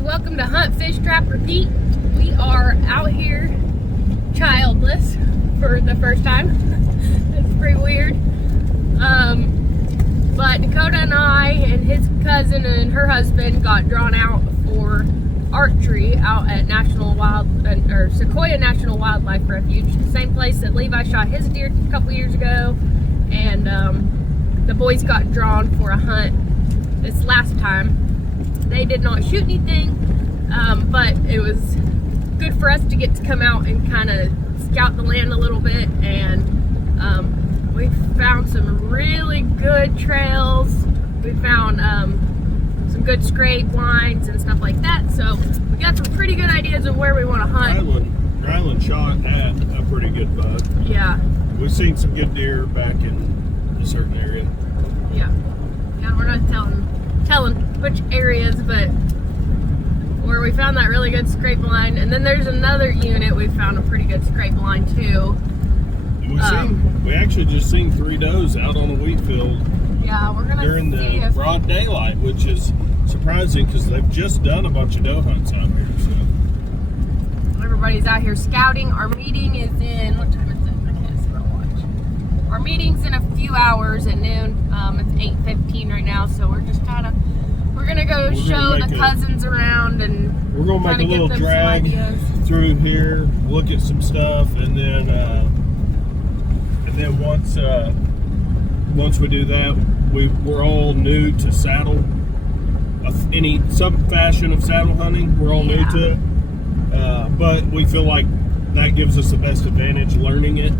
guys, welcome to Hunt, Fish, Trap, Repeat. We are out here childless for the first time. It's pretty weird. But Dakota and I and his cousin and her husband got drawn out for archery out at Sequoia National Wildlife Refuge, the same place that Levi shot his deer a couple years ago. And the boys got drawn for a hunt this last time. They did not shoot anything, but it was good for us to get to come out and kind of scout the land a little bit, and we found some really good trails. We found some good scrape lines and stuff like that, so we got some pretty good ideas of where we want to hunt. Ryland shot at a pretty good buck. Yeah. We've seen some good deer back in a certain area. Yeah, we're not telling which areas, but where we found that really good scrape line. And then there's another unit we found a pretty good scrape line too. And we actually just seen 3 does out on a wheat field. Yeah, we're gonna during the broad daylight, which is surprising because they've just done a bunch of doe hunts out here. So everybody's out here scouting. Our meeting is in, what time is it? I can't see my watch. Our meeting's in a few hours at noon. It's 8:15 right now, so we're just we're gonna go show the cousins around, and we're gonna make a little drag through here, look at some stuff, and then once we do that, we're all new to saddle, some fashion of saddle hunting. We're all new to it, but we feel like that gives us the best advantage learning it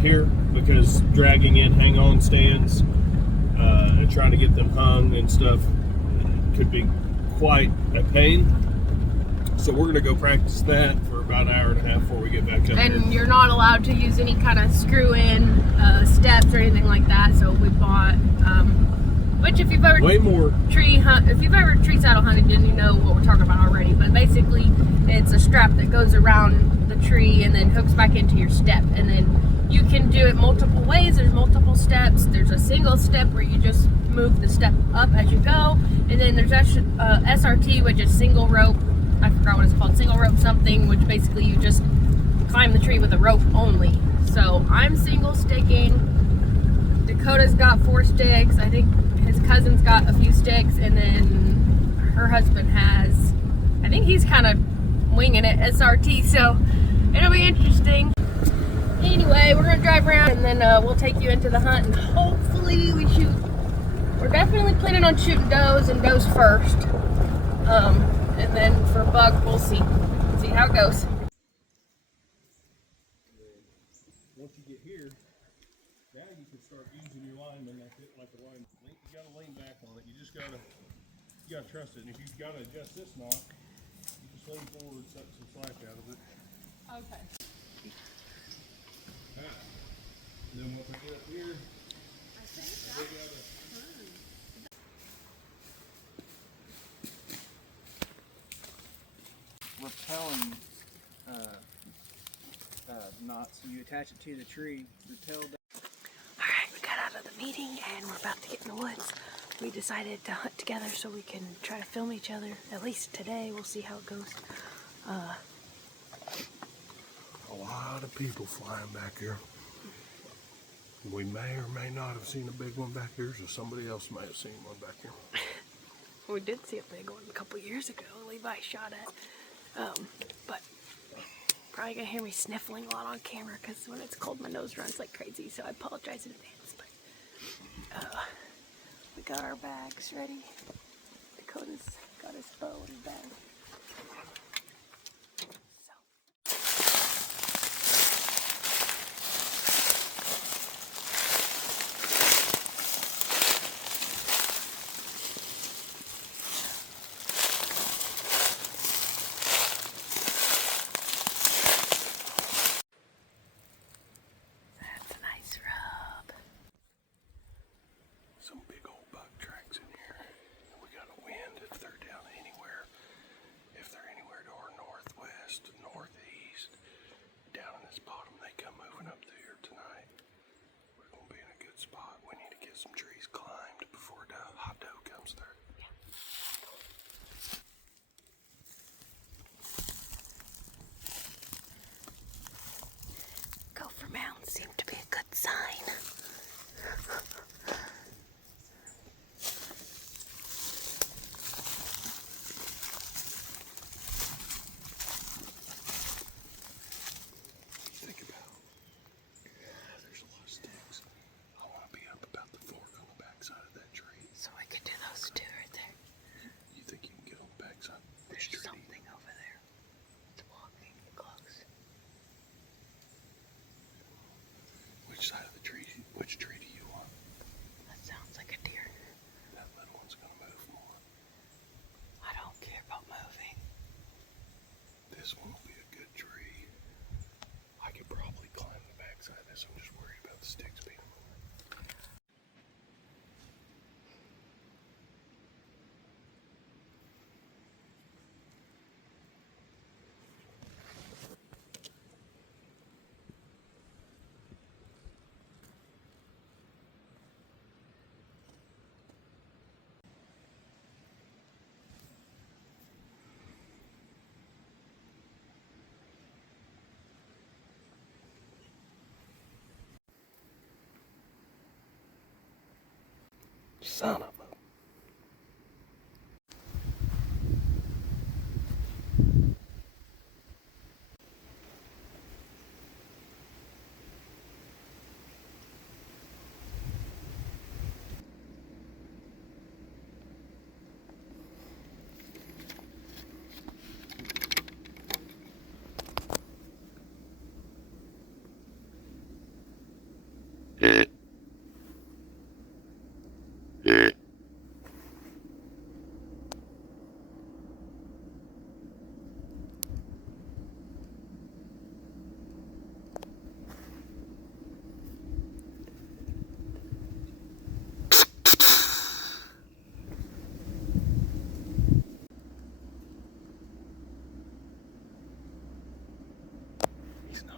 here, because dragging in hang-on stands and trying to get them hung and stuff could be quite a pain. So we're going to go practice that for about an hour and a half before we get back up here. And you're not allowed to use any kind of screw-in steps or anything like that. So we bought, which if you've ever tree saddle hunted, then you know what we're talking about already. But basically, it's a strap that goes around the tree and then hooks back into your step, and then you can do it multiple ways. There's multiple steps. There's a single step where you just move the step up as you go, and then there's actually SRT, which is single rope. I forgot what it's called, single rope something, which basically you just climb the tree with a rope only. So I'm single sticking. Dakota's got 4 sticks. I think his cousin's got a few sticks, and then her husband has, I think he's kind of winging it, SRT, so it'll be interesting. Anyway, we're gonna drive around, and then we'll take you into the hunt, and hopefully we shoot. We're definitely planning on shooting does and does first. And then for buck, we'll see how it goes. Once you get here, now you can start using your lineman like a line. You gotta lean back on it. You gotta trust it. And if you've got to adjust this knot, you just lean forward, suck some slack out of it. Okay. And then once I get up here, I think repelling knots, so you attach it to the tree, repel down. Alright, we got out of the meeting and we're about to get in the woods. We decided to hunt together so we can try to film each other, at least today. We'll see how it goes. a lot of people flying back here. We may or may not have seen a big one back here, so somebody else may have seen one back here. We did see a big one a couple years ago. Levi shot at. But probably gonna hear me sniffling a lot on camera because when it's cold, my nose runs like crazy. So I apologize in advance. But we got our bags ready. Dakota's got his bow in his bag. Some big old buck tracks in here. We got a wind if they're down anywhere. If they're anywhere to our northwest, northeast, down in this bottom, they come moving up through here tonight. We're gonna be in a good spot. We need to get some trees climbed before hot doe comes through. seem to be a good sign. Think about there's a lot of sticks. I want to be up about the fork on the backside of that tree. So I could do those two right there. You think you can get on the backside? There's something over there. It's walking close. Which side of the tree? Which tree do you want? That sounds like a deer. That little one's gonna move more. I don't care about moving. This one will be a good tree. I could probably climb the backside of this. I'm just worried about the sticks being on it. Son of a. He's not.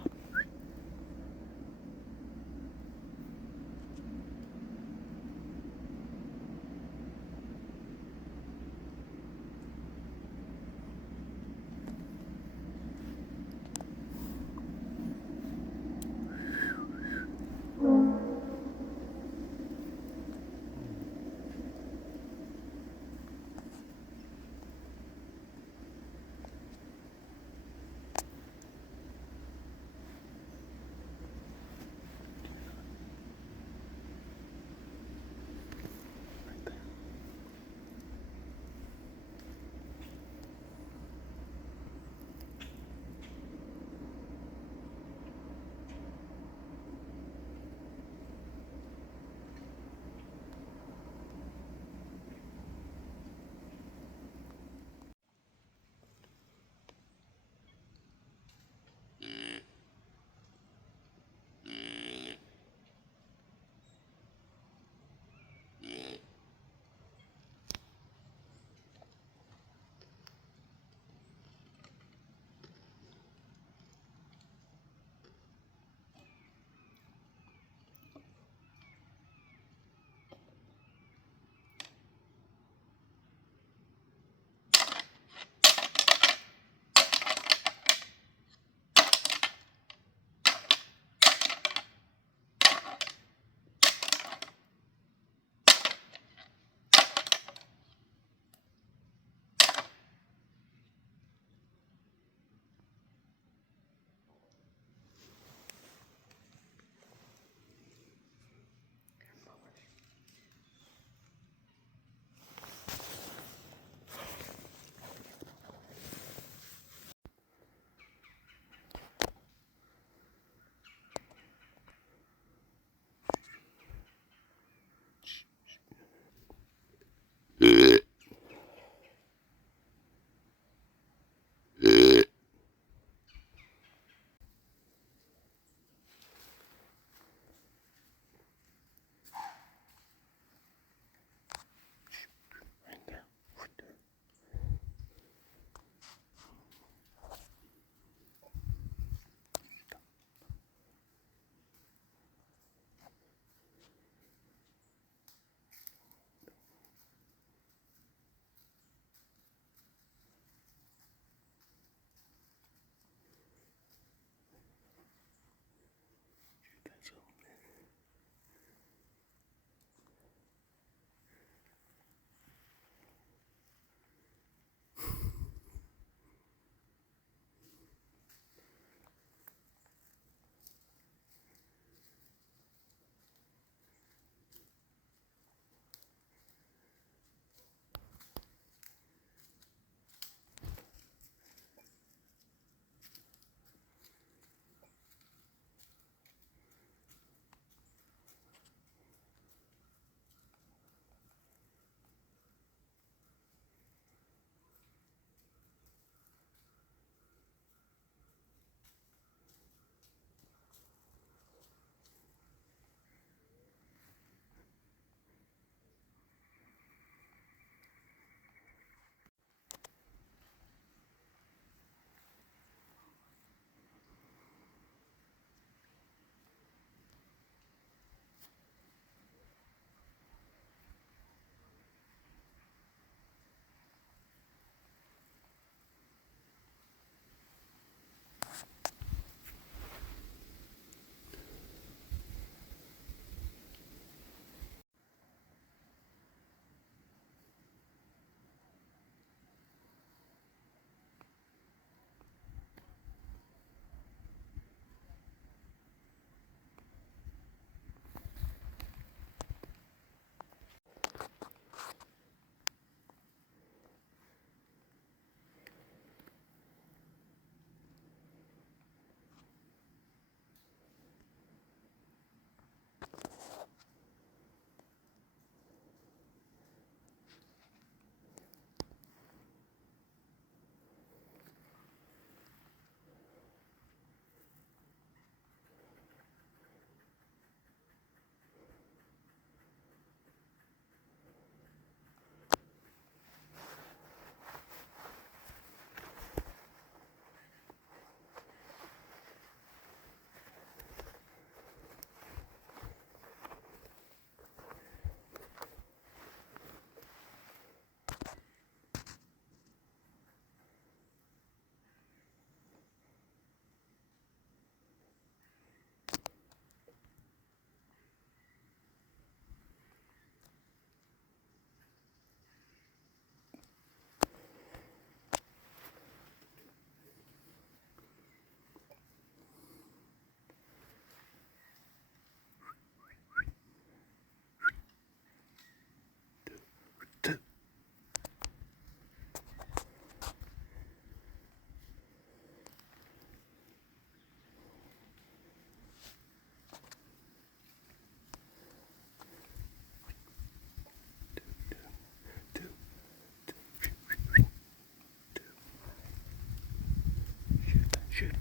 Shoot.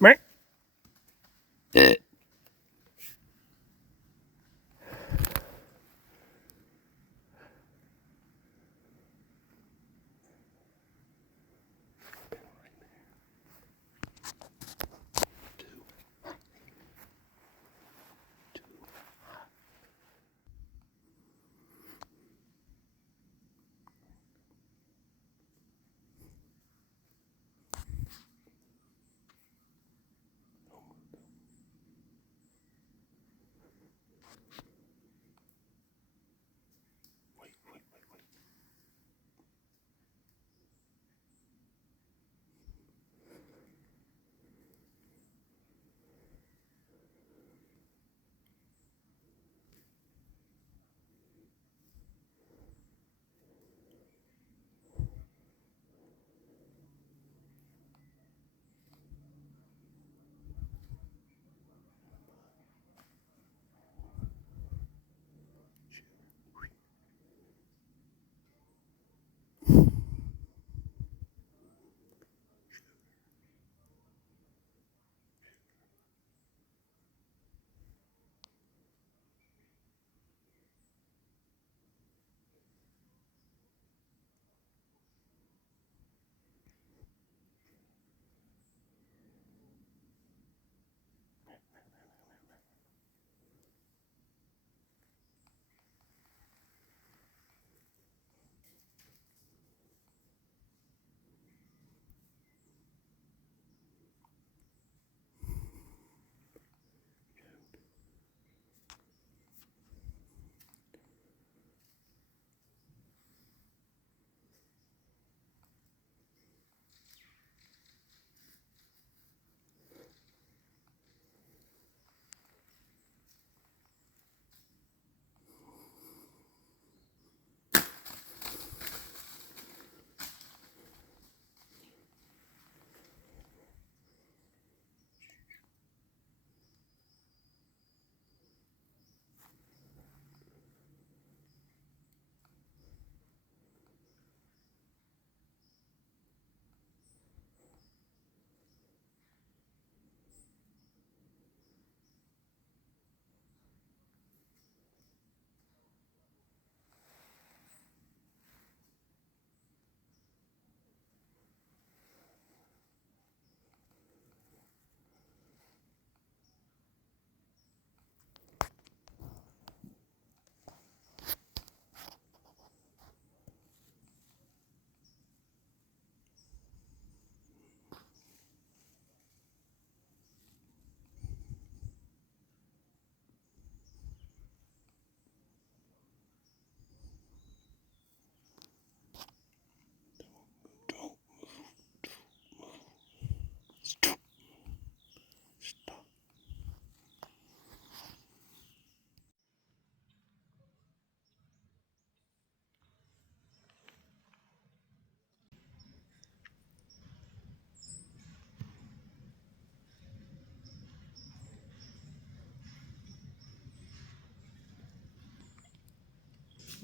Right.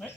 Right.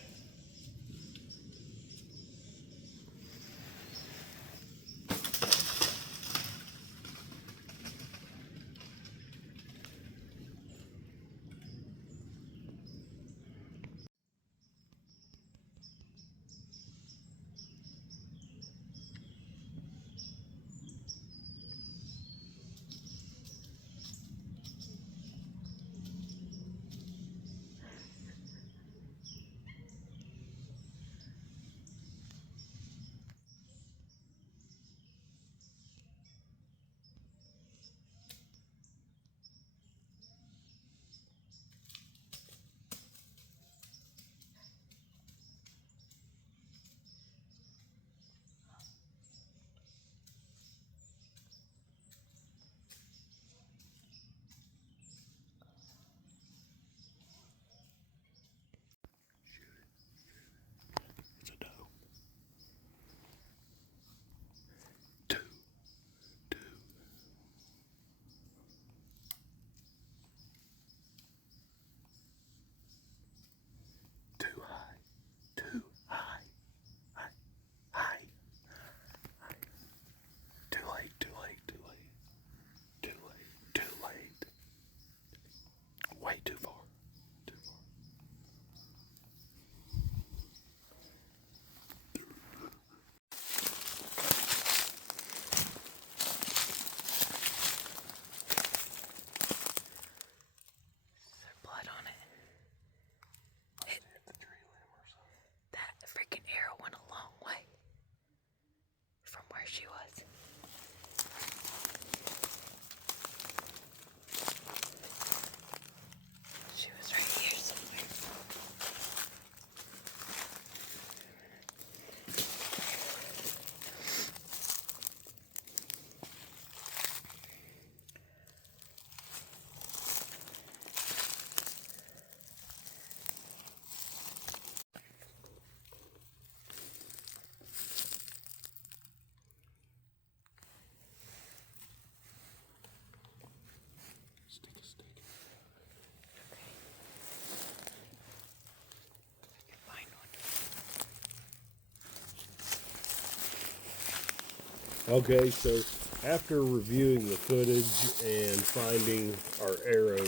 Okay, so after reviewing the footage and finding our arrow,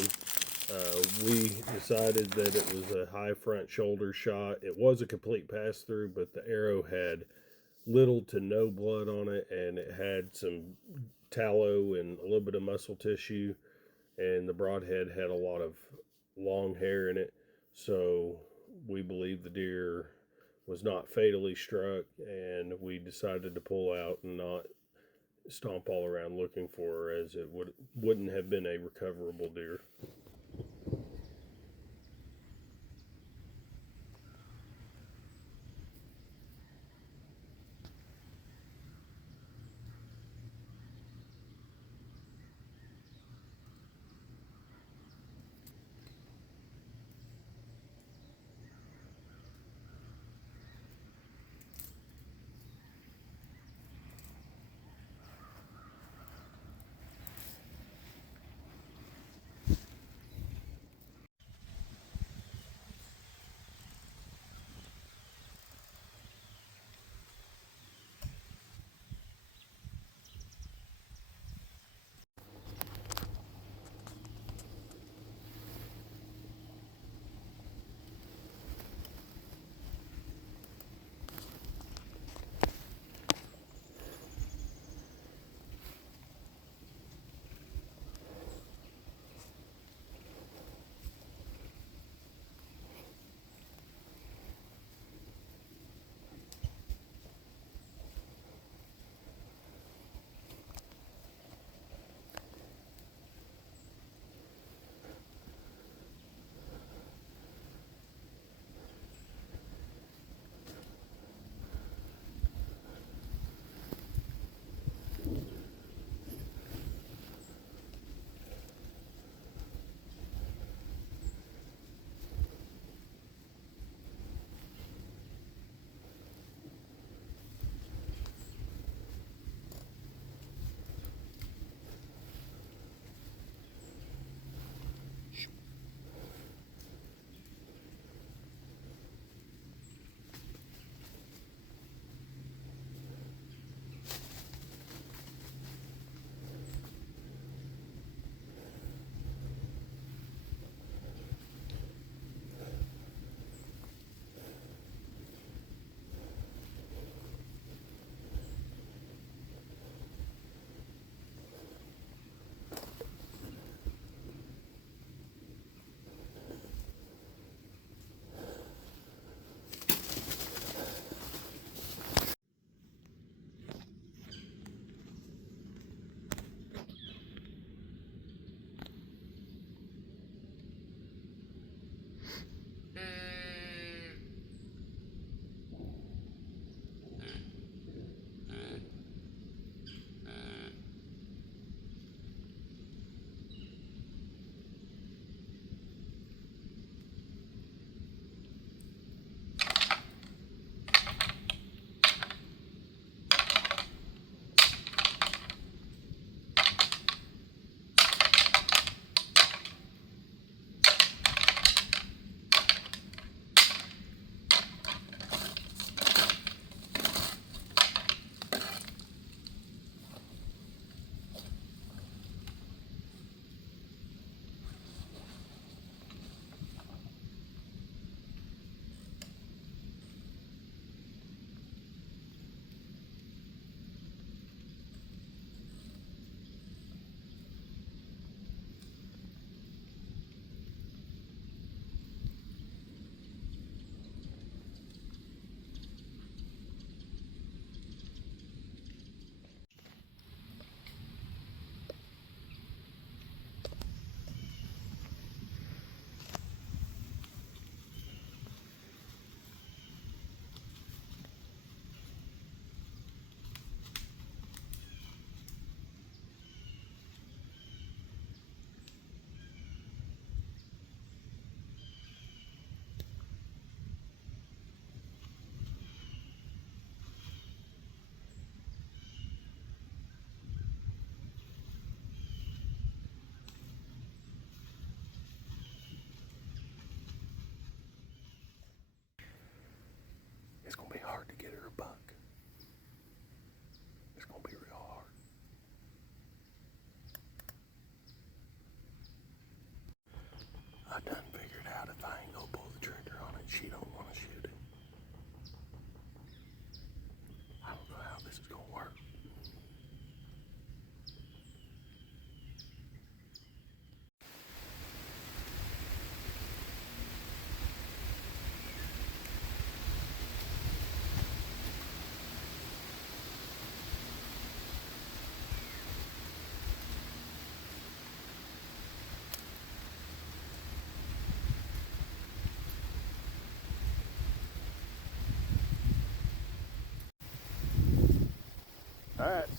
we decided that it was a high front shoulder shot. It was a complete pass through, but the arrow had little to no blood on it, and it had some tallow and a little bit of muscle tissue, and the broadhead had a lot of long hair in it. So we believe the deer was not fatally struck, and we decided to pull out and not stomp all around looking for her, as it wouldn't have been a recoverable deer.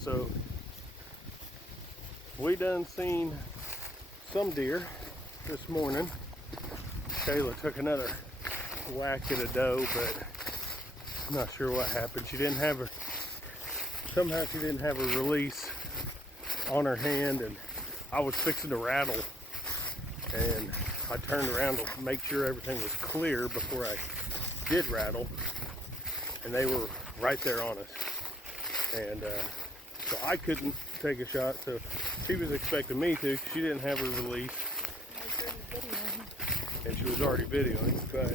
So we done seen some deer this morning. Kayla took another whack at a doe, but I'm not sure what happened. She didn't have her, somehow she didn't have a release on her hand, and I was fixing to rattle, and I turned around to make sure everything was clear before I did rattle, and they were right there on us. And so I couldn't take a shot, so she was expecting me to. She didn't have her release, and she was already videoing, but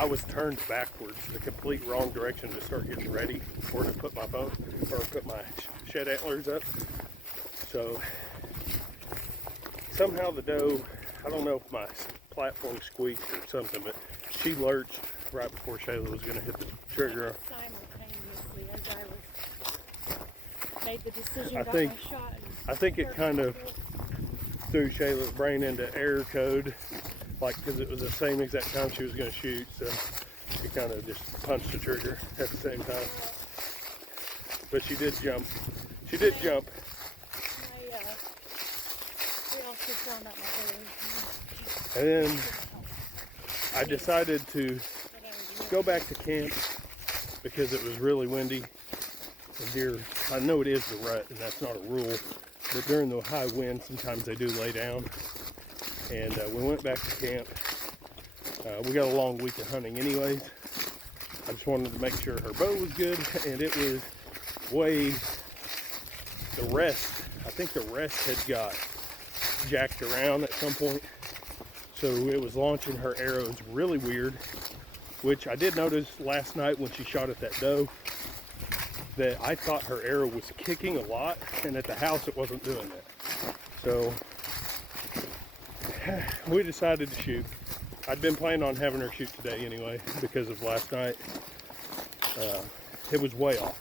I was turned backwards, the complete wrong direction to start getting ready or to put my phone or put my shed antlers up. So somehow the doe, I don't know if my platform squeaked or something, but she lurched right before Shayla was going to hit the trigger. Simultaneously, as I was made the decision, I think it kind of threw Shayla's brain into error code, like because it was the same exact time she was going to shoot, so she kind of just punched the trigger at the same time. But she did jump. She did jump. We also found out my And then I decided to go back to camp because it was really windy. And deer, I know it is the rut, and that's not a rule, but during the high wind, sometimes they do lay down. And we went back to camp. We got a long week of hunting anyways. I just wanted to make sure her bow was good, and it was way, the rest, I think the rest had got jacked around at some point. So it was launching her arrows really weird, which I did notice last night when she shot at that doe, that I thought her arrow was kicking a lot, and at the house it wasn't doing that. So we decided to shoot. I'd been planning on having her shoot today anyway because of last night. It was way off.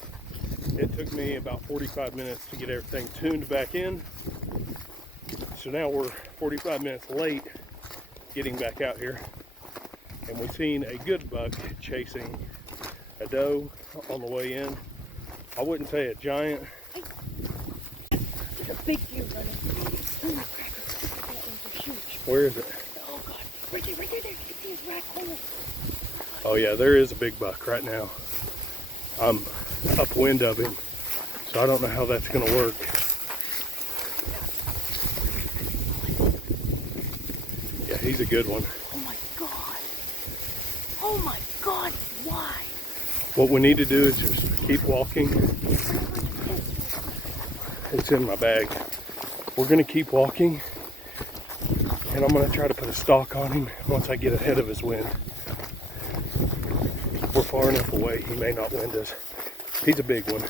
It took me about 45 minutes to get everything tuned back in. So now we're 45 minutes late getting back out here. And we've seen a good buck chasing a doe on the way in. I wouldn't say a giant. There's a big deer running. Oh my crackers. That one's a huge. Where is it? Oh God. Right there, right there, there. You can see his right corner. Oh yeah, there is a big buck right now. I'm upwind of him, so I don't know how that's gonna work. Yeah, he's a good one. Oh my God. Oh my God, why? What we need to do is just keep walking. It's in my bag. We're gonna keep walking, and I'm gonna try to put a stalk on him once I get ahead of his wind. We're far enough away, he may not wind us. He's a big one.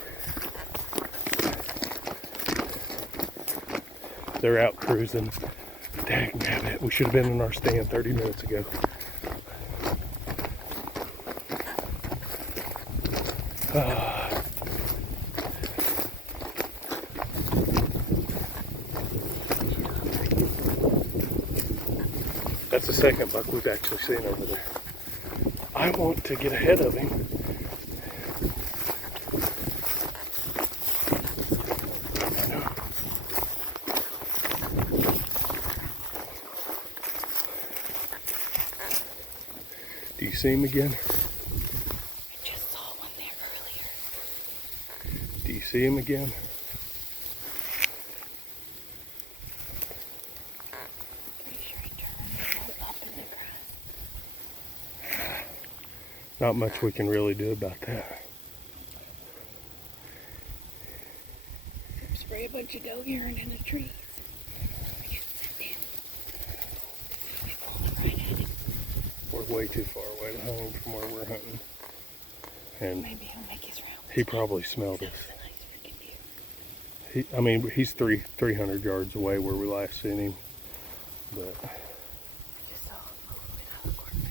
They're out cruising. Dangnabbit, we should have been in our stand 30 minutes ago. That's the second buck we've actually seen over there. I want to get ahead of him. I know. Do you see him again? I just saw one there earlier. Do you see him again? Pretty sure he turned right up in the grass. Not much we can really do about that. Spray a bunch of doe urine in the trees. We're way too far away to hunt from where we're hunting. And Maybe he'll make his round. he probably smelled us. That's a nice freaking deer. I mean, he's 300 yards away where we last seen him. But Just saw him moving out of the corner.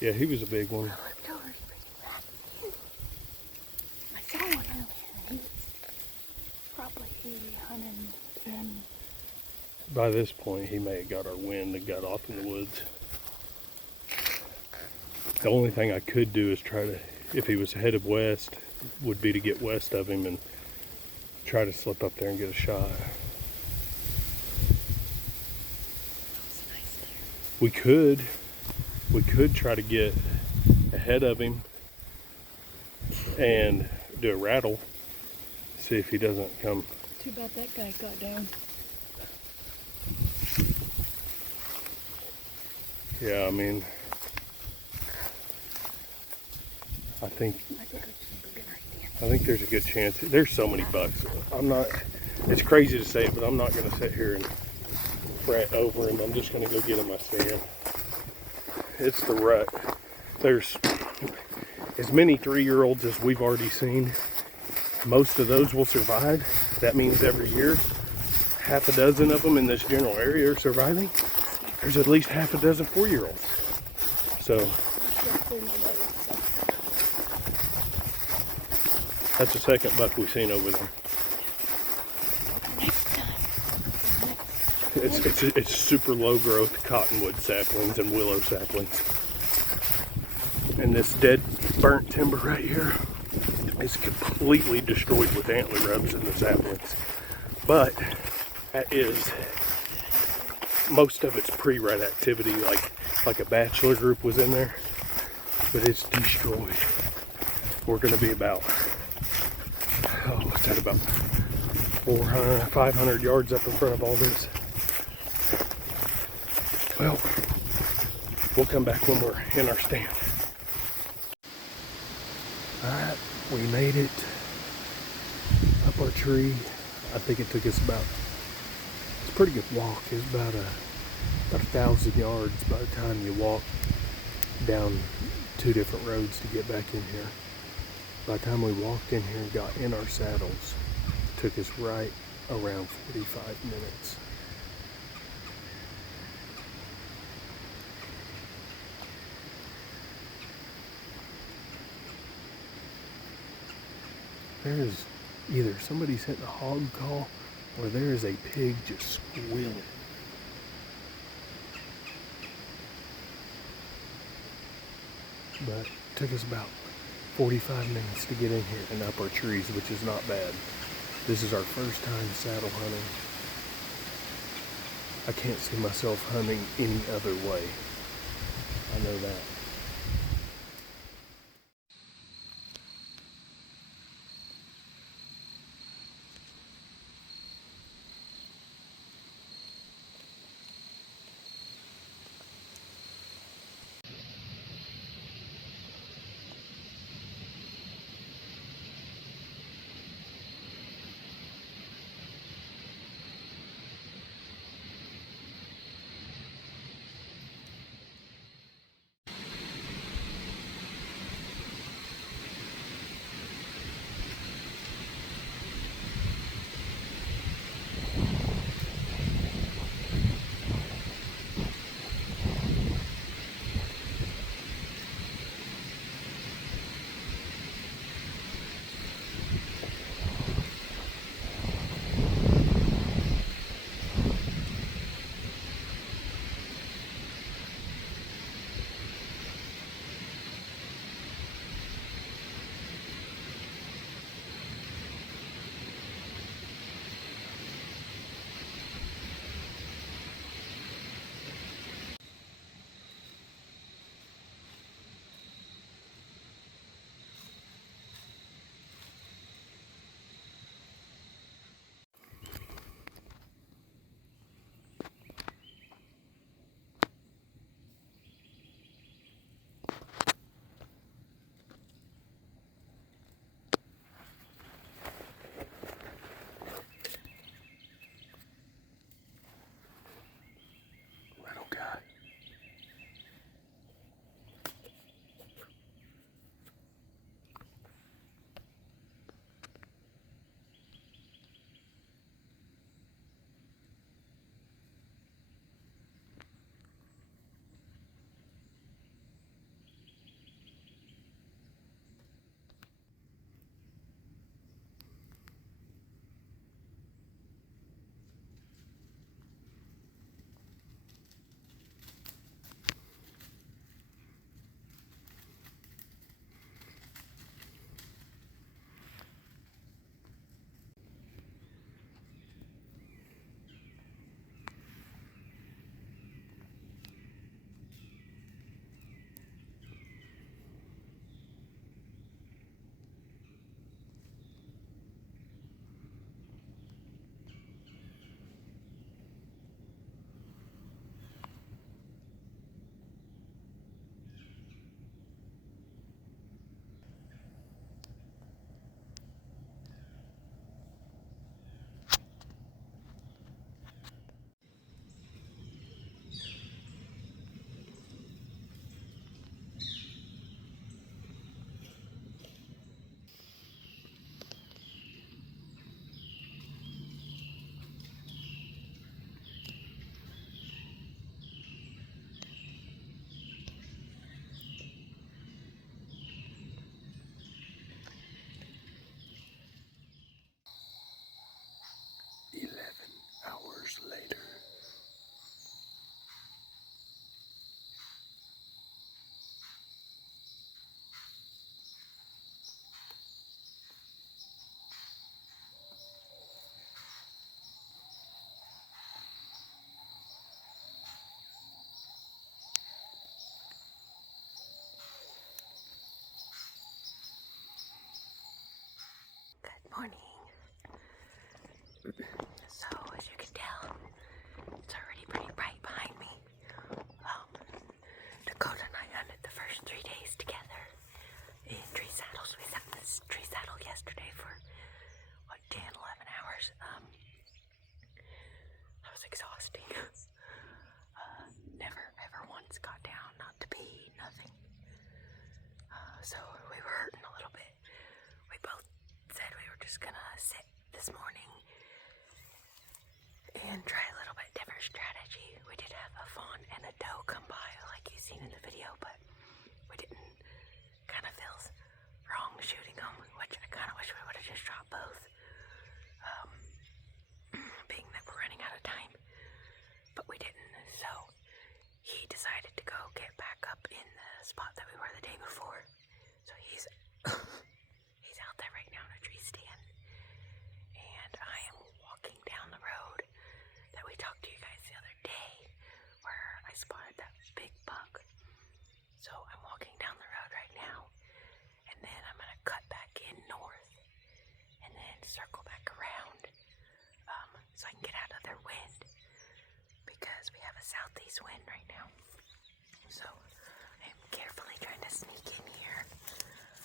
yeah, he was a big one. I looked over, he's pretty fat. I saw one earlier. He was probably 110. By this point, he may have got our wind and got off in the woods. The only thing I could do is try to, if he was headed west, would be to get west of him and try to slip up there and get a shot. We could try to get ahead of him and do a rattle, see if he doesn't come. Too bad that guy got down. Yeah, I mean, I think there's a good chance. There's so many bucks. It's crazy to say it, but I'm not going to sit here and fret over him. I'm just going to go get him my stand. It's the rut. There's as many 3-year-olds as we've already seen. Most of those will survive. That means every year, half a dozen of them in this general area are surviving. There's at least half a dozen 4-year-olds. So that's the second buck we've seen over there. It's super low growth cottonwood saplings and willow saplings. And this dead burnt timber right here is completely destroyed with antler rubs in the saplings. But that is, most of it's pre-rut activity, like a bachelor group was in there, but it's destroyed. We're gonna be about, what's that, about 400, 500 yards up in front of all this. Well, we'll come back when we're in our stand. Alright, we made it up our tree. I think it took us it's a pretty good walk. It's about 1,000 yards by the time you walk down 2 different roads to get back in here. By the time we walked in here and got in our saddles, it took us right around 45 minutes. There is either somebody's hitting a hog call or there is a pig just squealing. But it took us about 45 minutes to get in here and up our trees, which is not bad. This is our first time saddle hunting. I can't see myself hunting any other way. I know that. just gonna sit this morning and try a little bit different strategy. We did have a fawn and a doe come by like you've seen in the video, but we didn't. Kind of feels wrong shooting them, which I kind of wish we would have just shot both, being that we're running out of time, but we didn't. So he decided to go get back up in the spot that we were the day before. So he's he's out there right now in a tree stand, and I am walking down the road that we talked to you guys the other day where I spotted that big buck. So I'm walking down the road right now, and then I'm gonna cut back in north and then circle back around, so I can get out of their wind, because we have a southeast wind right now. So I'm carefully trying to sneak in here.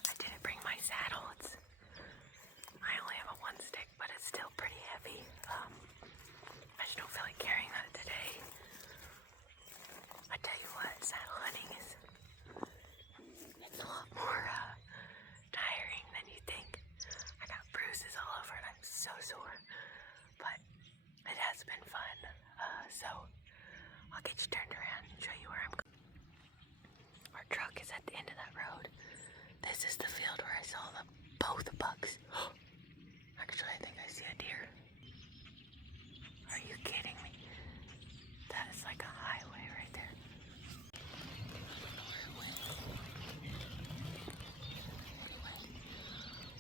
I didn't bring my saddle. I only have a one stick, but it's still pretty heavy. I just don't feel like carrying that today. I tell you what, saddle hunting it's a lot more tiring than you think. I got bruises all over and I'm so sore, but it has been fun. So I'll get you turned around and show you where I'm going. Our truck is at the end of that road. This is the field where I saw both bucks. Actually, I think I see a deer. Are you kidding me? That is like a highway right there.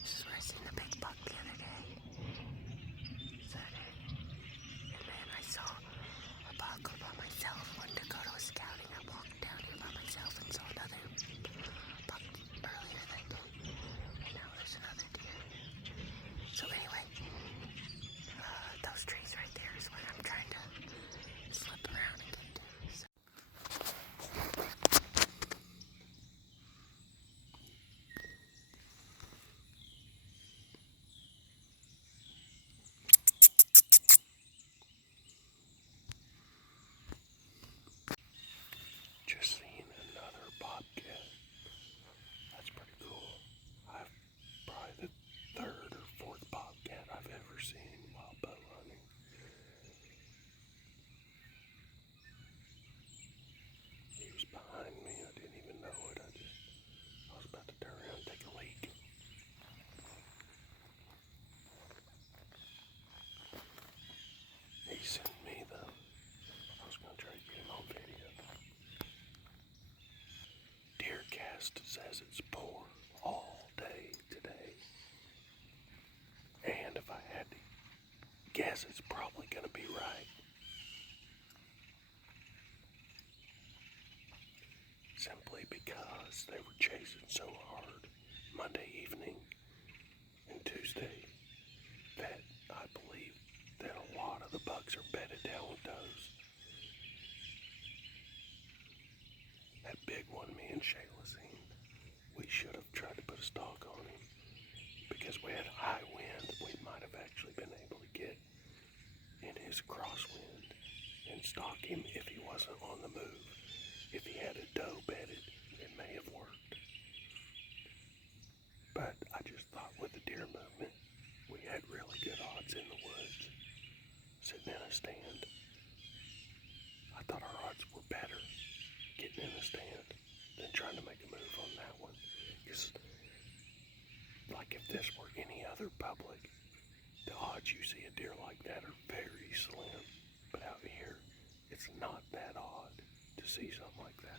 This is where I seen the big buck the other day. Saturday. And then I saw a buck by myself. Went to go to a scouting. I walked down here by myself and saw another buck earlier that day. And now there's another deer. So anyway, those trees right there is what I'm trying to slip around and get to. So. Just seen another bobcat. That's pretty cool. I've probably the third or fourth bobcat I've ever seen while bow hunting. He was behind me. I didn't even know it. I was about to turn around and take a leak. He sent me though. I was gonna try to get him on video. Deercast says it's poor all day today. And if I had to guess, it's probably gonna be right. Simply because they were chasing so hard Monday evening and Tuesday that I believe that a lot of the bucks are bedded down with does. That big one me and Shayla seen, we should have tried to put a stalk on him, because we had high wind. We might have actually been able to get in his crosswind and stalk him if he wasn't on the move. If he had a doe bedded, it may have worked. But I just thought with the deer movement, we had really good odds in the woods, sitting in a stand. I thought our odds were better getting in a stand than trying to make a move on that one. Because, like, if this were any other public, the odds you see a deer like that are very slim. But out here, it's not that odd to see something like that.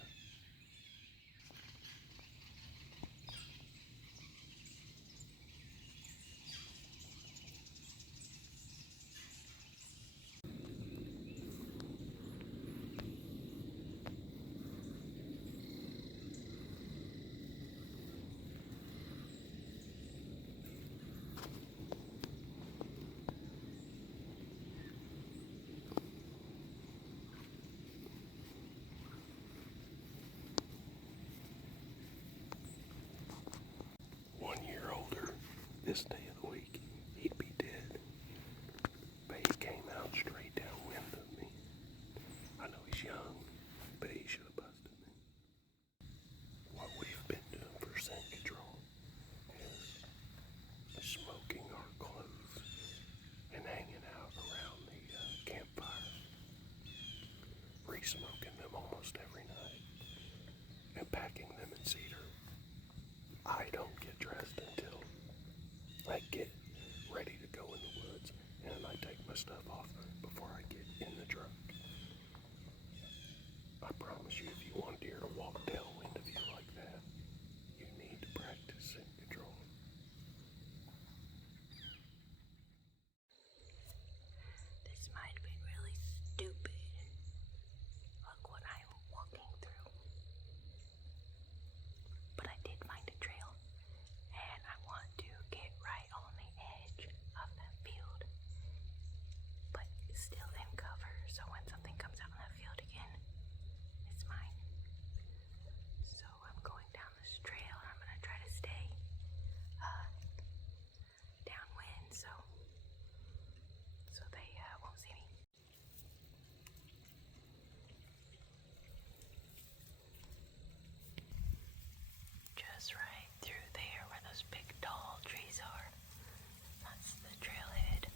This day of the week, he'd be dead. But he came out straight downwind of me. I know he's young, but he should have busted me. What we've been doing for scent control is smoking our cedar. I don't get dressed until I get ready to go in the woods, and I take my stuff off before I get in the truck. I promise you, if you want deer to walk downwind of you like that, you need to practice scent control. This might have been really stupid. Look what I'm walking through. But I did find a trail, and I want to get right on the edge of that field, but still in cover, so when something comes out in that field again, it's mine. So I'm going down this trail, and I'm going to try to stay downwind, so they won't see me. Just right through there where those big tall trees are. That's the trailhead.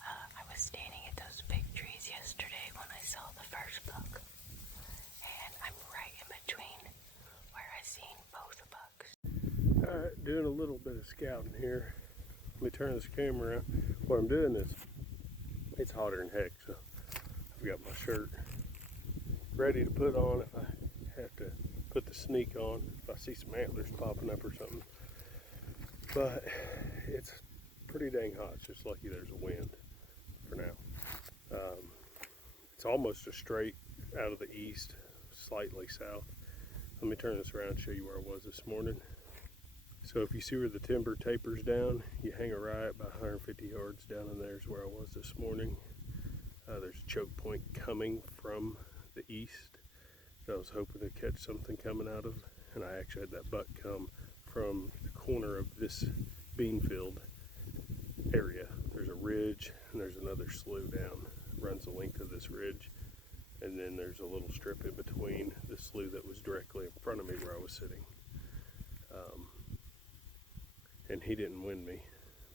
I was standing at those big trees yesterday when I saw the first buck. And I'm right in between where I seen both bucks. Alright, doing a little bit of scouting here. Let me turn this camera around. What I'm doing is, it's hotter than heck, so I've got my shirt ready to put on if I have to put the sneak on, if I see some antlers popping up or something. But it's pretty dang hot. It's just lucky there's a wind for now. It's almost a straight out of the east, slightly south. Let me turn this around and show you where I was this morning. So if you see where the timber tapers down, you hang a right about 150 yards down in there is where I was this morning. There's a choke point coming from the east that I was hoping to catch something coming out of, and I actually had that buck come from the corner of this bean field area. There's a ridge and there's another slough down, runs the length of this ridge, and then there's a little strip in between the slough that was directly in front of me where I was sitting. And he didn't win me,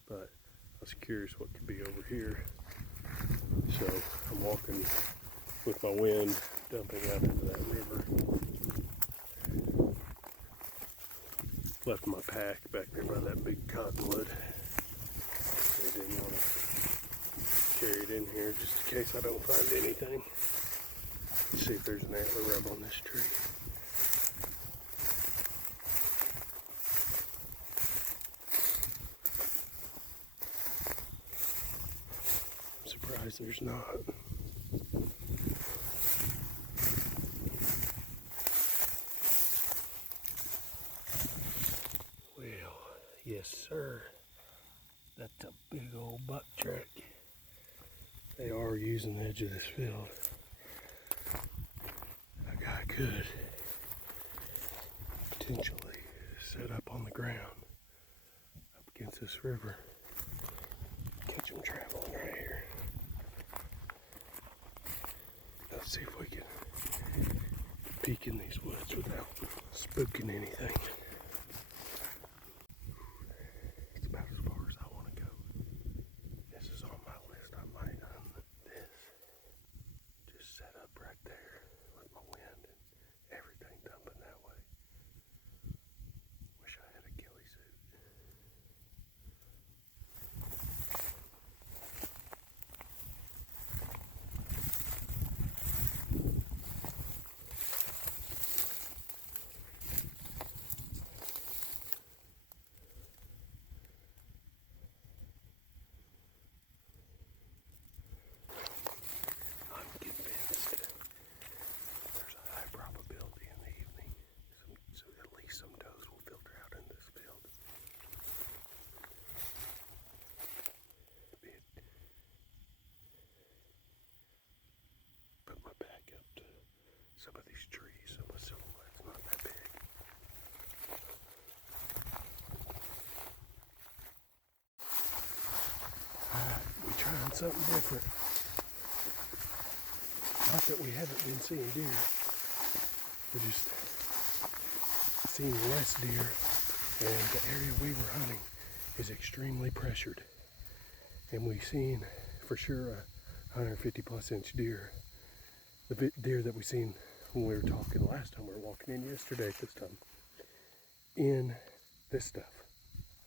but I was curious what could be over here. So I'm walking with my wind dumping out into that river. Left my pack back there by that big cottonwood. I didn't want to carry it in here just in case I don't find anything. Let's see if there's an antler rub on this tree. Surprised there's not. Well, yes sir. That's a big old buck track. They are using the edge of this field. A guy could potentially set up on the ground up against this river. Catch him traveling right here. Let's see if we can peek in these woods without spooking anything. It's about as far as I want to go. This is on my list. I might just set up right there with my wind and everything dumping that way. Wish I had a ghillie suit. I'm convinced there's a high probability in the evening so at least some does will filter out in this field. Put my back up to some of these trees so my silhouette's not that big. We're trying something different. Not that we haven't been seeing deer. We're just seeing less deer, and the area we were hunting is extremely pressured. And we've seen for sure a 150 plus inch deer. The deer that we seen when we were talking last time. We were walking in yesterday at this time. In this stuff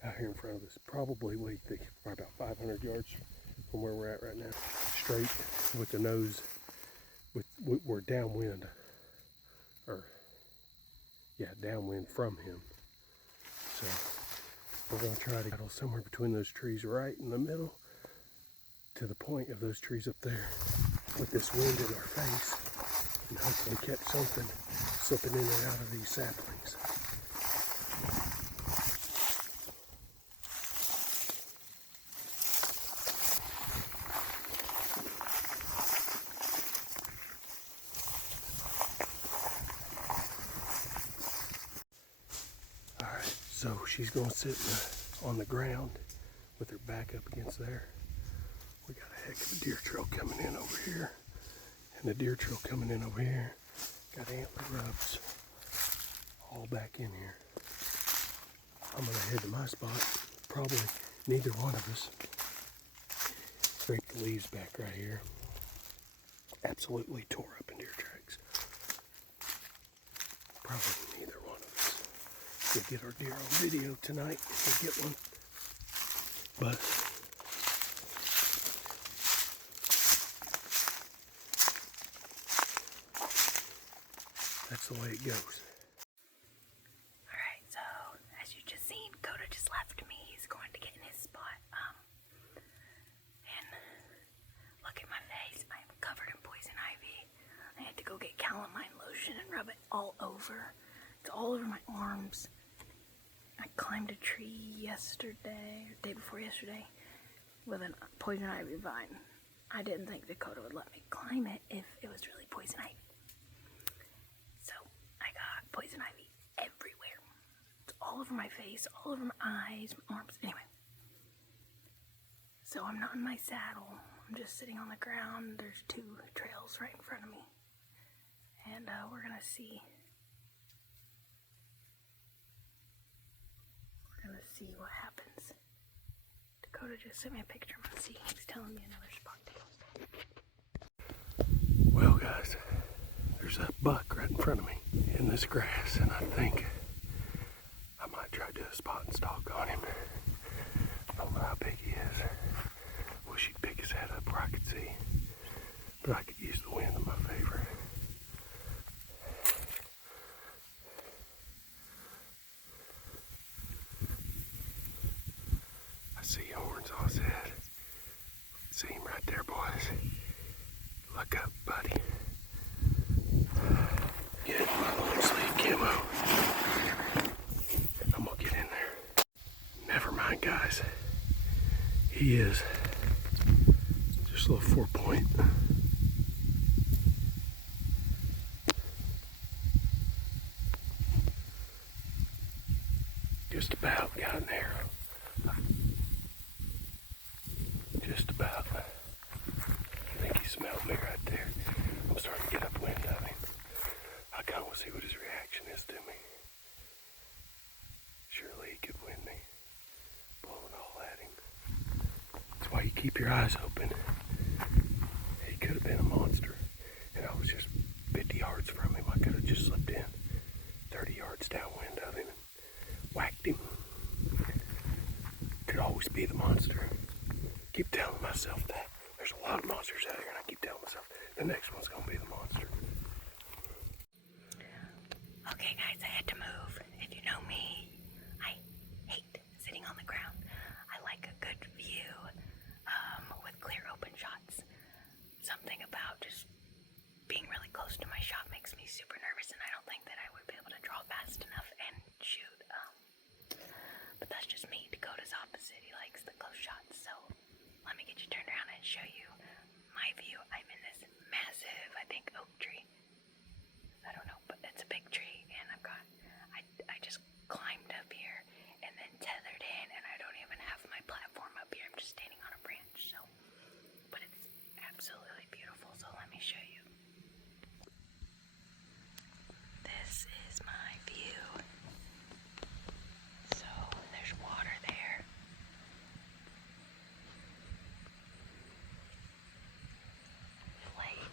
out here in front of us. Probably, what do you think? Probably about 500 yards from where we're at right now. Straight with the nose. We're downwind. Downwind from him. So we're going to try to battle somewhere between those trees right in the middle to the point of those trees up there with this wind in our face and hopefully catch something slipping in and out of these saplings. So she's going to sit on the ground with her back up against there. We got a heck of a deer trail coming in over here. And the deer trail coming in over here. Got antler rubs all back in here. I'm going to head to my spot. Probably neither one of us. Scrape the leaves back right here. Absolutely tore up in deer tracks. Probably neither one of us. We'll get our deer on video tonight if we get one. But that's the way it goes. Alright, so as you just seen, Coda just left me. He's going to get in his spot. And look at my face. I am covered in poison ivy. I had to go get calamine lotion and rub it all over. It's all over my arms. I climbed a tree yesterday, or day before yesterday, with a poison ivy vine. I didn't think Dakota would let me climb it if it was really poison ivy. So I got poison ivy everywhere. It's all over my face, all over my eyes, my arms, anyway. So I'm not in my saddle. I'm just sitting on the ground. There's two trails right in front of me. And we're gonna see. See what happens. Dakota just sent me a picture. I'm gonna see. He's telling me another spot to go. Well, guys, there's a buck right in front of me in this grass, and I think I might try to do a spot and stalk on him. I don't know how big he is. Wish he'd pick his head up where I could see, but I could use the wind in my favor. See horns on his head. See him right there, boys. Look up, buddy. Get in my long sleeve camo. I'm gonna get in there. Never mind, guys. He is just a little 4-point. Just about got an arrow. Just about. I think he smelled me right there. I'm starting to get upwind of him. I kind of want to see what his reaction is to me. Surely he could win me. Blowing all at him. That's why you keep your eyes open. He could have been a monster. And I was just 50 yards from him. I could have just slipped in 30 yards downwind of him and whacked him. Could always be the monster. Keep telling myself that. There's a lot of monsters out here, and I keep telling myself the next one's gonna be the monster. Okay, guys, I had to move. If you know me, I hate sitting on the ground. I like a good view with clear, open shots. Something about just being really close to my shot makes me super nervous, and I don't think that I would be able to draw fast enough and shoot. But that's just me. Dakota's opposite. He likes the close shots, so let me get you turned around and show you my view. I'm in this massive, I think, oak tree. I don't know, but it's a big tree, and I just climbed up here and then tethered in, and I don't even have my platform up here. I'm just standing on a branch, so, but it's absolutely beautiful, so let me show you. This is my view. So, there's water there. Lake.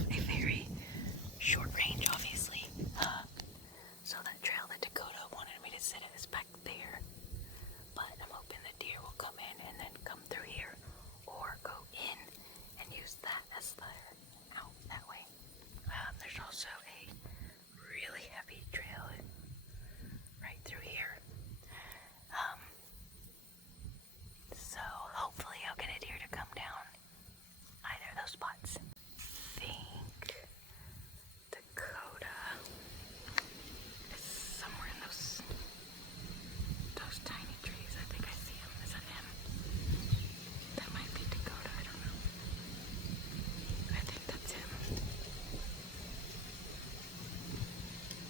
have a very short range, obviously. So that trail that Dakota wanted me to sit at is back there. But I'm hoping the deer will come in and then come through here, or go in and use that as their out that way. There's also a really heavy trail right through here. So hopefully I'll get a deer to come down either of those spots. I think Dakota is somewhere in those tiny trees. I think I see him. Is that him? That might be Dakota. I don't know. I think that's him.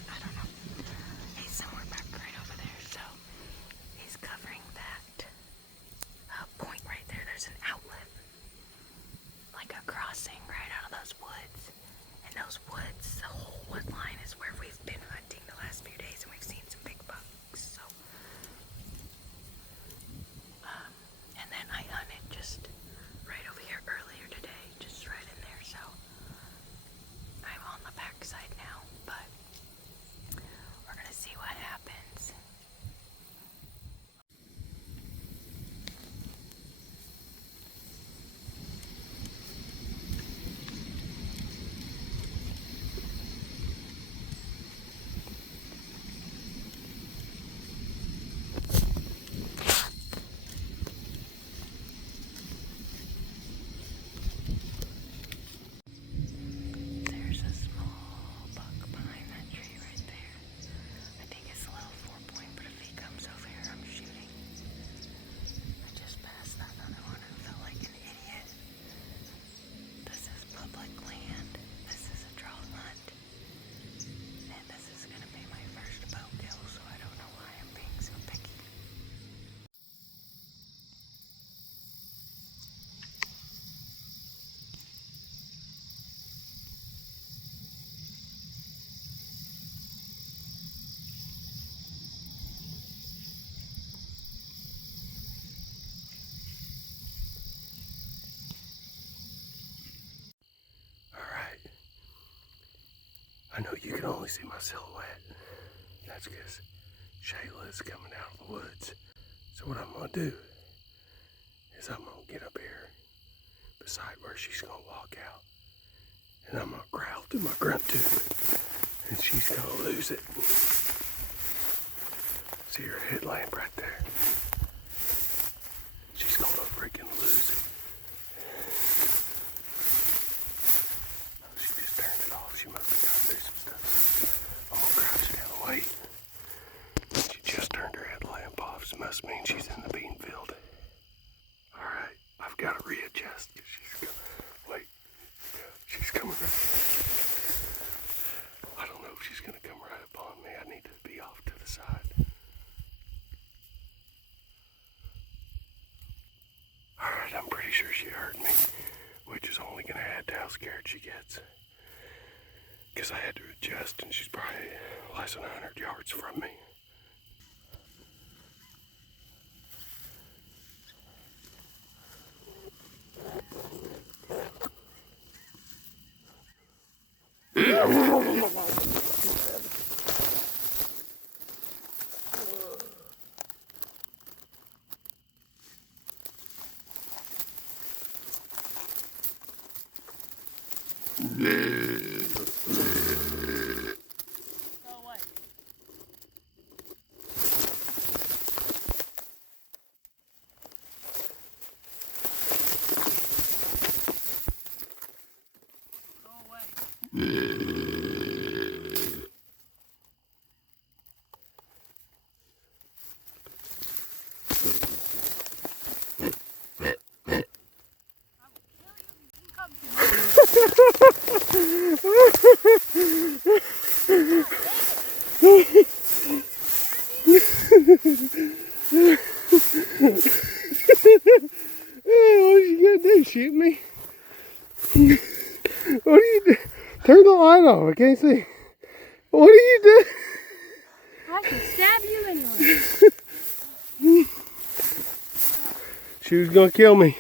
I don't know. He's somewhere back right over there. So he's covering that point right there. There's an outlet, like a crossing right out of those woods. And those woods, the whole wood line is where we've been hunting the last few days, and we've seen some big bucks. So, and then I hunted just right over here earlier today, just right in there. So I'm on the backside now, but we're gonna see what happens. There's a small buck behind that tree right there. I think it's a little 4-point, but if he comes over here, I'm shooting. I just passed that other one and felt like an idiot. This is public land. This is a draw hunt. And this is going to be my first bow kill, so I don't know why I'm being so picky. Alright. I know you can only see my silhouette. That's because Shayla is coming out of the woods. So what I'm going to do is I'm going to get up here beside where she's going to walk out. And I'm going to growl through my grunt tube. And she's going to lose it. See her headlamp right there? She's going to freaking lose it. Oh, she just turned it off. She must have got to do some stuff. I'm going to crouch down and wait. She just turned her headlamp off. So must mean she's in the bean field. Alright, I've got to readjust. She's wait. She's coming right. I don't know if she's going to come right upon me. I need to be off to the side. Alright, I'm pretty sure she heard me, which is only going to add to how scared she gets. Because I had to adjust, and she's probably less than 100 yards from me. What you gonna do? Shoot me? What are you doing? Turn the light off. I can't see. What are you doing? I can stab you anyway. She was gonna kill me.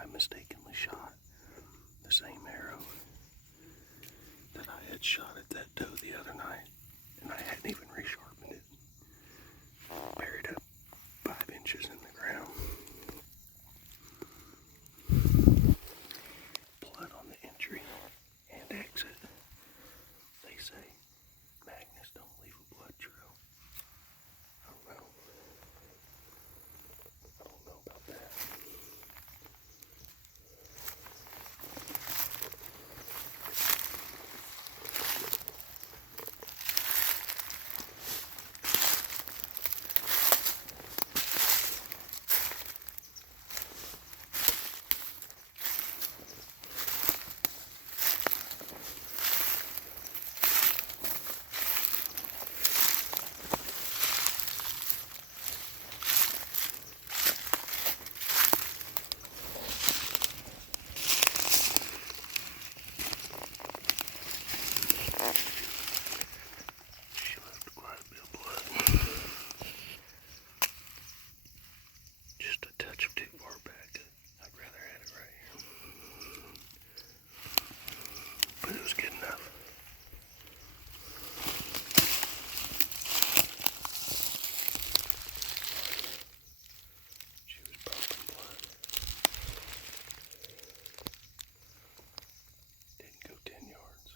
I mistakenly shot the same arrow that I had shot at that doe the other night, and I hadn't even resharpened it. Buried up 5 inches in the ground. Blood on the entry and exit. They say magnets don't leave a blood trail. I don't know. I don't know about that. She left quite a bit of blood. Just a touch too far back. I'd rather have it right here. But it was good enough. She was pumping blood. Didn't go 10 yards.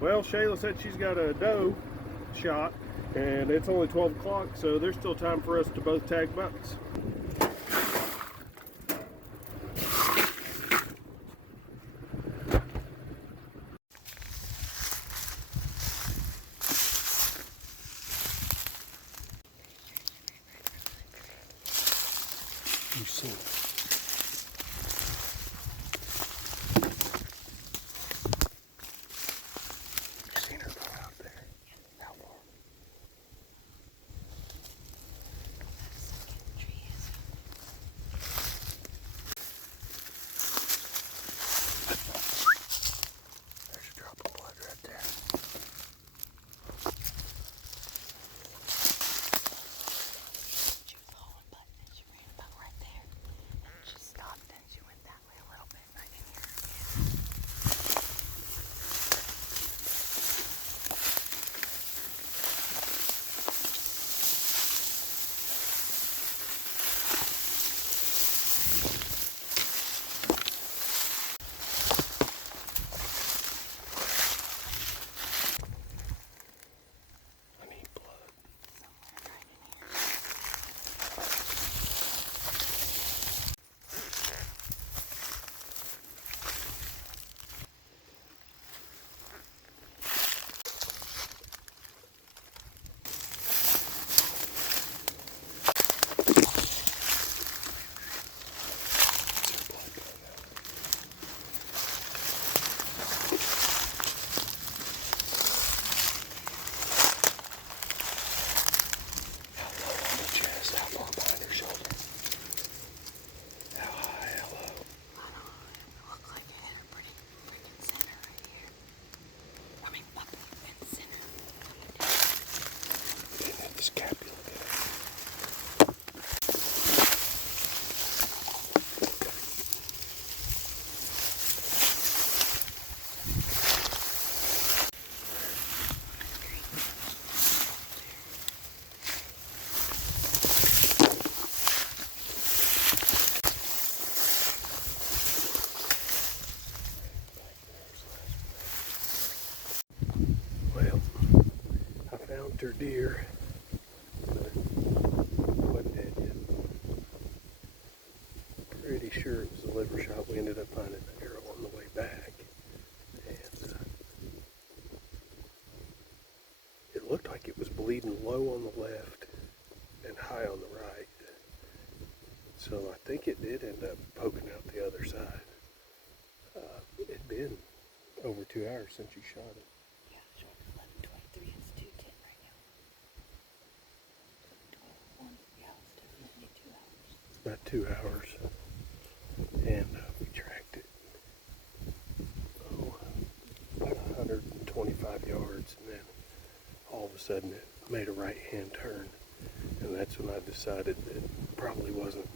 Well, Shayla said she's got a doe shot, and it's only 12 o'clock, so there's still time for us to both tag bucks. You've seen it. winter deer. Wasn't dead yet. Pretty sure it was a liver shot. We ended up finding an arrow on the way back. And it looked like it was bleeding low on the left and high on the right. So I think it did end up poking out the other side. It'd been over 2 hours since you shot it. Yeah, it's 11:23. It's 2:10 right now. 12:01. Yeah, it's definitely 2 hours. About 2 hours. And we tracked it, about 125 yards, and then all of a sudden it made a right-hand turn. And that's when I decided that it probably wasn't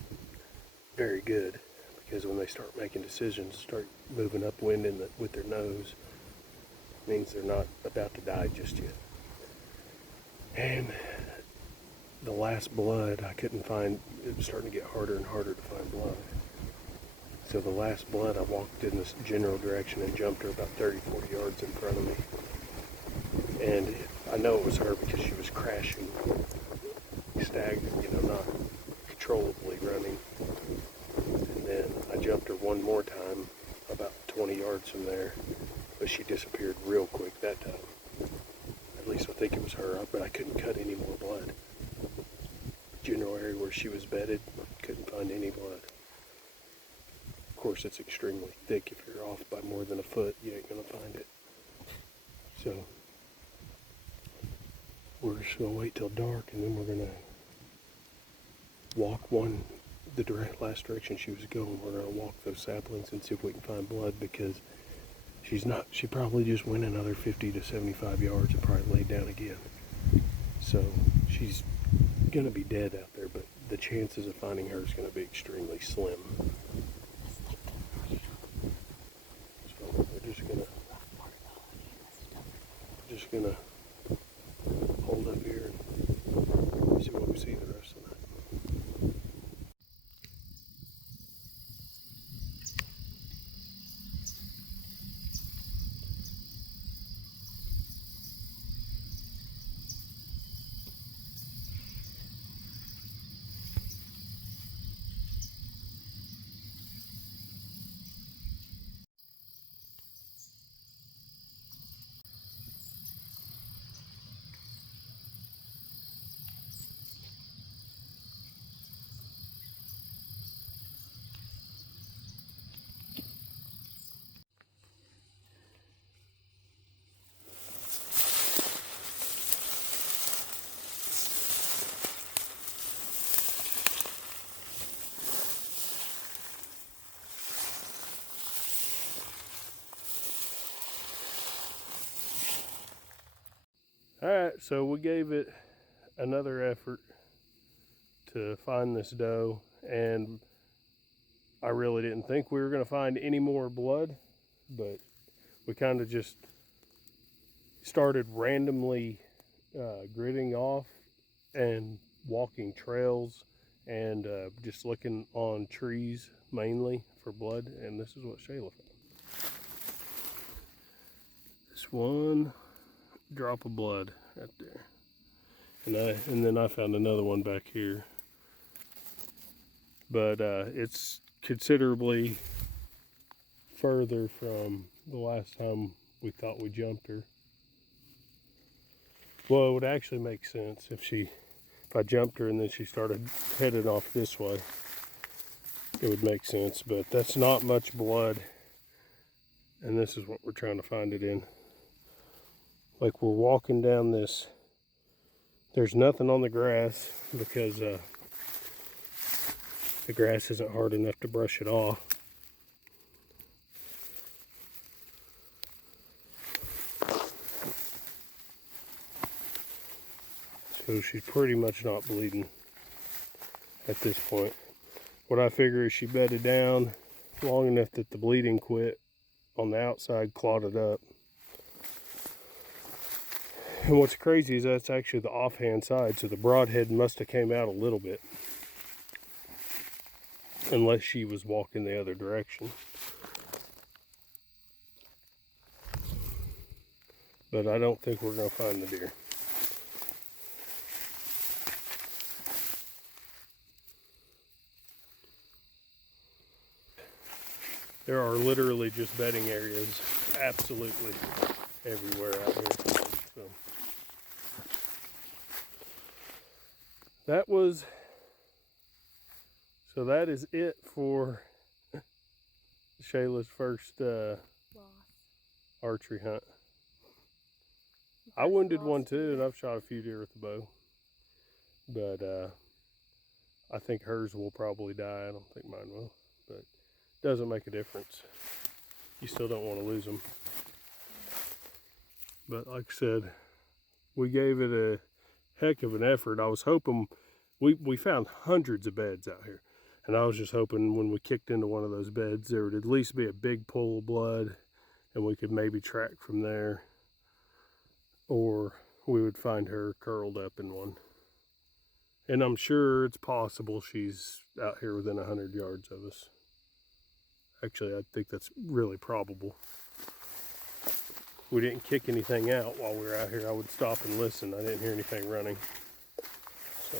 very good, because when they start making decisions, start moving upwind with their nose, means they're not about to die just yet. And the last blood I couldn't find. It was starting to get harder and harder to find blood. So the last blood, I walked in this general direction and jumped her about 30-40 yards in front of me. And I know it was her because she was crashing, staggering, not controllably running. And then I jumped her one more time, about 20 yards from there, but she disappeared real quick that time. At least I think it was her, but I couldn't cut any more blood. General area where she was bedded, couldn't find any blood. Of course, it's extremely thick. If you're off by more than a foot, you ain't gonna find it. So we're just gonna wait till dark, and then we're gonna walk the last direction she was going. We're gonna walk those saplings and see if we can find blood, because she probably just went another 50 to 75 yards and probably laid down again. So she's gonna be dead out there, but the chances of finding her is gonna be extremely slim. So we're just gonna hold up here and see what we see the rest of the night. Alright, so we gave it another effort to find this doe, and I really didn't think we were going to find any more blood, but we kind of just started randomly gridding off and walking trails and just looking on trees mainly for blood, and this is what Shayla found. This one drop of blood right there, and then I found another one back here, but it's considerably further from the last time we thought we jumped her. Well, it would actually make sense if I jumped her and then she started heading off this way. It would make sense, but that's not much blood, and this is what we're trying to find it in. Like, we're walking down this, there's nothing on the grass because the grass isn't hard enough to brush it off. So she's pretty much not bleeding at this point. What I figure is she bedded down long enough that the bleeding quit on the outside, clotted up. And what's crazy is that's actually the offhand side, so the broadhead must have came out a little bit, unless she was walking the other direction. But I don't think we're going to find the deer. There are literally just bedding areas absolutely everywhere out here. So that is it for Shayla's first archery hunt. I wounded one too, and I've shot a few deer with the bow. But I think hers will probably die. I don't think mine will. But it doesn't make a difference. You still don't want to lose them. But like I said, we gave it a heck of an effort. I was hoping, we found hundreds of beds out here. And I was just hoping when we kicked into one of those beds, there would at least be a big pool of blood and we could maybe track from there. Or we would find her curled up in one. And I'm sure it's possible she's out here within 100 yards of us. Actually, I think that's really probable. We didn't kick anything out while we were out here. I would stop and listen. I didn't hear anything running. So.